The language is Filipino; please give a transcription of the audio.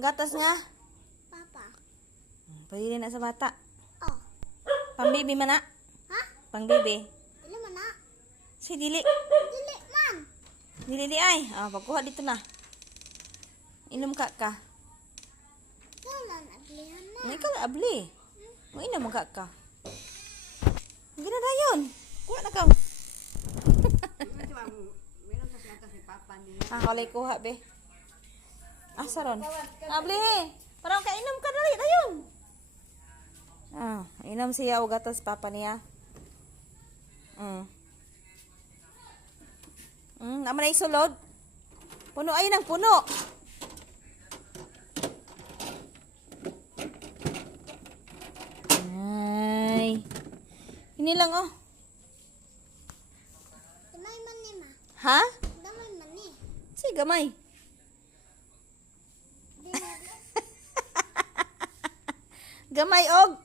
Gatas nga. Papa. Pwede na sa bata. Oh. Pang-baby man na. Ha? Pang-baby. Dili man na. Si dili. Dili man. Dili di ay. Pagkuha dito na. Inom ka ka. Wala na ablihan na. May ka abli. Mo inom ka ka. Gina na yun. Kuha na ka. Kalay kuha be. Saron. Abli he. Parang kainom ka dali dayon. Inom siya og gatas papa niya. Naman na isulod. Puno ay ng puno. Ay. Ini lang oh. Damay man ni ma. Ha? Damay man ni. Sige gamay. Di na. Gamay og.